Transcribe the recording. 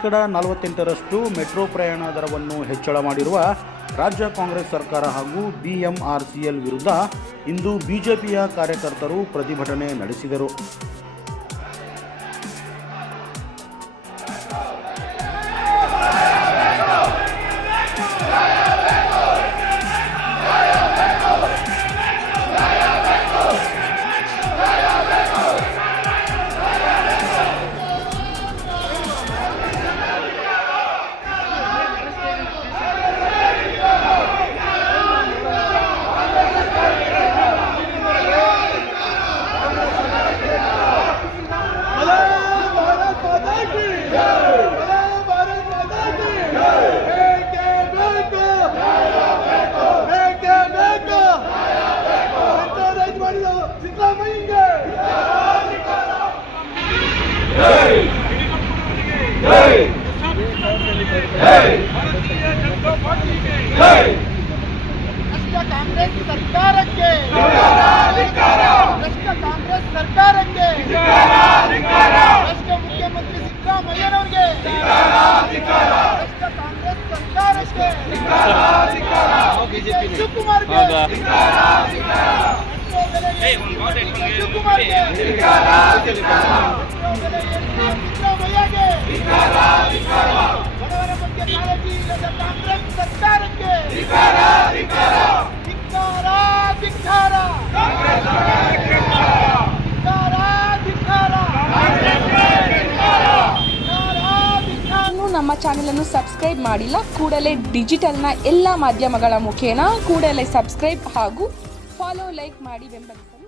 ಶೇಕಡ ನಲವತ್ತೆಂಟರಷ್ಟು ಮೆಟ್ರೋ ಪ್ರಯಾಣ ದರವನ್ನು ಹೆಚ್ಚಳ ಮಾಡಿರುವ ರಾಜ್ಯ ಕಾಂಗ್ರೆಸ್ ಸರ್ಕಾರ ಹಾಗೂ ಬಿಎಂಆರ್ಸಿಎಲ್ ವಿರುದ್ಧ ಇಂದು ಬಿಜೆಪಿಯ ಕಾರ್ಯಕರ್ತರು ಪ್ರತಿಭಟನೆ ನಡೆಸಿದರು. ಕಾಂಗ್ರೆಸ್ ಸರ್ಕಾರಕ್ಕೆ ಭ್ರಷ್ಟ ಕಾಂಗ್ರೆಸ್ ಸರ್ಕಾರಕ್ಕೆ ಭ್ರಷ್ಟ ಮುಖ್ಯಮಂತ್ರಿ ಸಿದ್ದರಾಮಯ್ಯನವರಿಗೆ ಭ್ರಷ್ಟ ಕಾಂಗ್ರೆಸ್ ಸರ್ಕಾರಕ್ಕೆ ಶಿವಕುಮಾರ್ಗೆ. ನಮ್ಮ ಚಾನೆಲನ್ನು ಸಬ್ಸ್ಕ್ರೈಬ್ ಮಾಡಿಲ್ಲ, ಕೂಡಲೇ ಡಿಜಿಟಲ್ನ ಎಲ್ಲ ಮಾಧ್ಯಮಗಳ ಮುಖೇನ ಕೂಡಲೇ ಸಬ್ಸ್ಕ್ರೈಬ್ ಹಾಗೂ ಫಾಲೋ ಲೈಕ್ ಮಾಡಿ ಬೆಂಬಲಿಸಿ.